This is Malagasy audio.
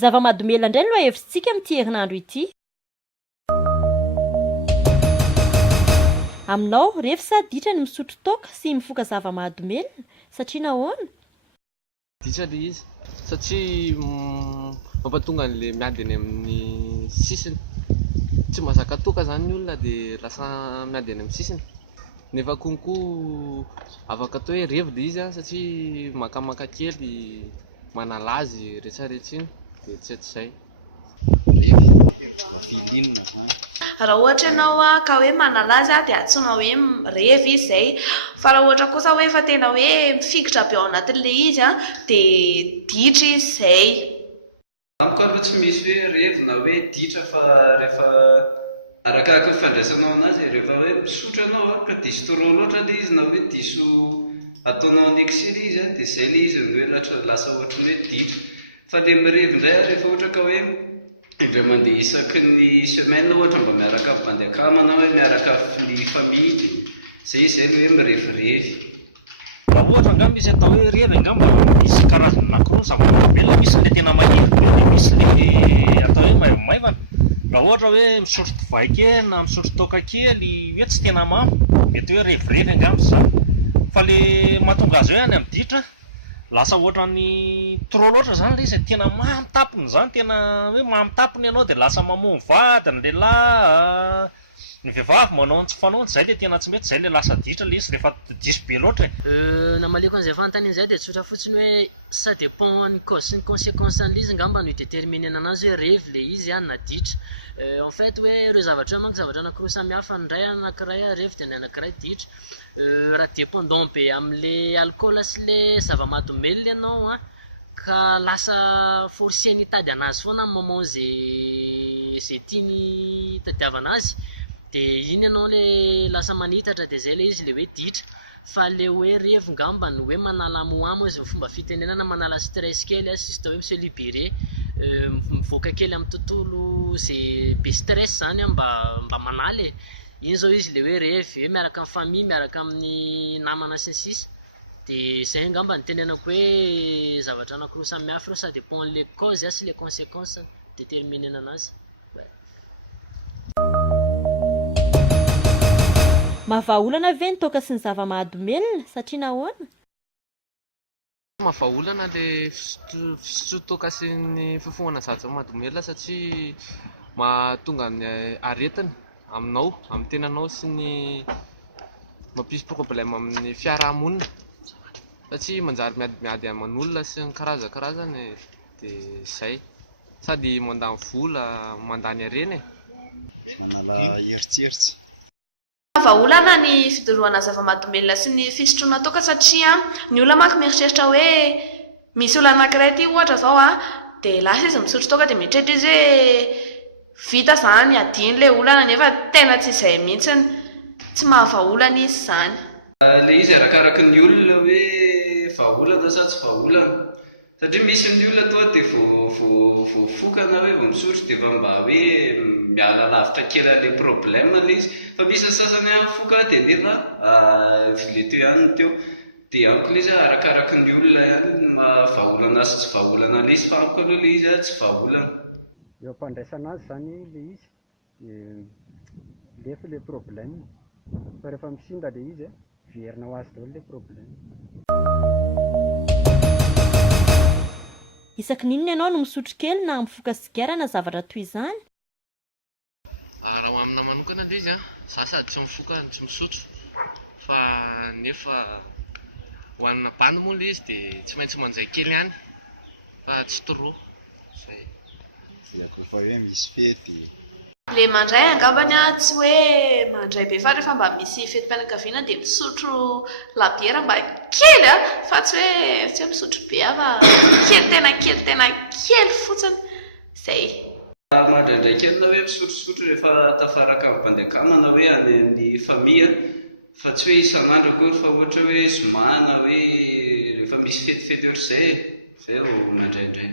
Zava-mahadomela indray aloha hevitsintsika amin'ity herinandro ity. Aminao rehefa sa ditra ny misotro toaka sy mifoka zava-mahadomelina satria nahoana? Ditra le izy satria mampatonga an'le miady any amin'ny sisiny. Tsy mahazaka toaka zany ny olona dia lasa miady any amin'ny sisiny. Nefa konko afaka atao hoe revy le izy satria makamaka kely manalazy rehetrarehetra iny dia tsy hatrizay. Raha ohatra ianao ka hoe manalazy dia antsoina hoe revy izay, fa raha ohatra kosa hoe efa tena hoe mifikitra be ao anatin'ilay izy dia ditra izay. Amiko aloha tsy misy hoe revy na hoe ditra fa rehefa arakaraka fandraisanao anazy, rehefa hoe misotro ianao ka diso trop loatra le izy na hoe diso ataonao en excès le izy dia izay le izy hoe lasa ohatra hoe ditra. Fa le mirevy indray rehefa ohatra ka hoe indray mandeha isaky ny semaine ohatra mba miaraka mandeha kamo na hoe miaraka ny famille, izay le hoe mirevirevy. Raha ohatra angamba izy atao hoe revy angamba misy karazana anankiroa zava-mahadomelina, misy le tena mahery dia misy le atao hoe maivaivana. Raha ohatra hoe misotro divay kely na misotro toaka kely hoe tsy tena mamy, mety hoe revirevy angamba izany. Fa le mahatonga azy hoe any amin'ny ditra lasa ohatra ny trop loatra zany le izy, tena mamy tapony zany, tena hoe mamy tapony ianao dia lasa mamono vady ny lehilahy, ny vehivavy manao tsy fanaony, izay le tena tsy mety, izay le lasa ditra le izy rehefa diso be loatra. Namaleko an'izay fanontaniana izay dia tsotra fotsiny hoe ça dépend ny cause sy ny conséquence an'ilay izy angamba no hideterminena anazy hoe revy le izy na ditra. En fait hoe ireo zavatra manko zavatra anankiroa samihafa, ny iray anankiray revy dia ny anankiray ditra. Raha dépendant be amin'le alcool sy le zava-mahadomelina ianao ka lasa forcé ny hitady anazy foana amin'ny moment zay tiany tadiavana azy, dia iny ianao le lasa manitatra, dia izay le izy le hoe ditra. Fa le hoe revy ngamba ny hoe manala moamo izy, fomba fitenenana manala stress kely sista hoe se libéré, mivoaka kely amin'ny tontolo izay be stress zany mba manaly. Iny zao izy le hoe revy, hoe miaraka amin'ny famille, miaraka amin'ny namana sy ny sisa. Dia izay angamba ny tenenako hoe zavatra anankiroa samihafa, ça dépend le cause sy les conséquences déterminena anazy. Mahavaolana ve ny toaka sy ny zava-mahadomelina satria nahoana? Mahavaolana le fisotro toaka sy ny fifohana zava-mahadomelina satria mahatonga ny aretina aminao, amin'ny tenanao sy ny mampisy problème amin'ny fiarahamonina satria manjary miady aman'olona sy ny karazakarazany dia izay, sady mandany vola, mandany harena manala heritsheritsy. Vahaolana ny fidorohana zava-mahadomelina sy ny fisotroana toaka satria ny olona manko mieritreritra hoe misy olona anankiray ty ohatra zao dia lasa izy misotro toaka dia mieritreritra izy hoe vita zany adiny le olana, nefa tena tsy izay mihitsiny, tsy mahavaolana izy zany. Le izy arakaraka ny olona hoe vahaolana sa tsy vahaolana, satria misy ny olona toa dia voafokana hoe vao misotro dia efa mba hoe miala lavitra kely le problème le izy, fa misy ny sasany foka dia nefa le teo ihany teo, dia amiko le izy arakaraka ny olona ihany vahaolana sy tsy vahaolana le izy, fa amiko aloha le izy tsy vahaolana. Eo ampandraisana azy zany le izy lefa le problème, fa rehefa misinda le izy verina ho azy daholo le problème. Isaky ninona ianao no misotro kely na mifoka sigara na zavatra toy izany? Raha amina manokana le izy za sady tsy mifoka tsy misotro, fa nefa hoanina bany moa le izy dia tsy maintsy manjay kely ihany fa tsy trop izay. Kofa hoe misy fety Le mandray angambany tsy hoe mandray be, fa rehefa mba misy fetim-pianakaviana dia misotro labiera mba kely fa tsy hoe misotro be fa kely tena kely fotsiny izay. Mandraindray kely na hoe misotrosotro rehefa tafaraka amin'ny mpandeha na hoe any amin'ny famille, fa tsy hoe isan'andro akory, fa ohatra hoe zoma na hoe rehefa misy fetifety ohatr'izay, izay vao mandraindray.